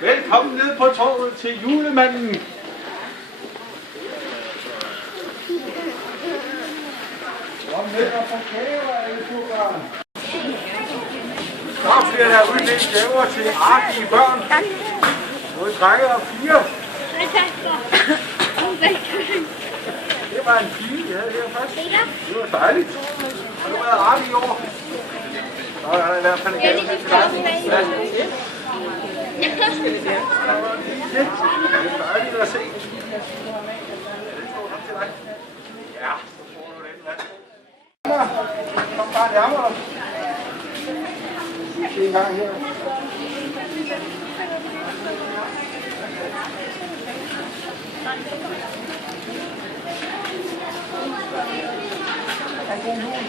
Velkommen ned på torvet til julemanden. Kom ned og få gaver, alle børn. Så bliver der uddelt gaver til artige børn. Både drenge og piger. Det var en pige, vi havde her først. Det var dejligt. Og nu er jeg ret i år. Så er der i hvert fald en gave med til dig. Det er dejligt at se. Ja, så får du den mand. Kom bare nærmere. Se en gang her. En god jul.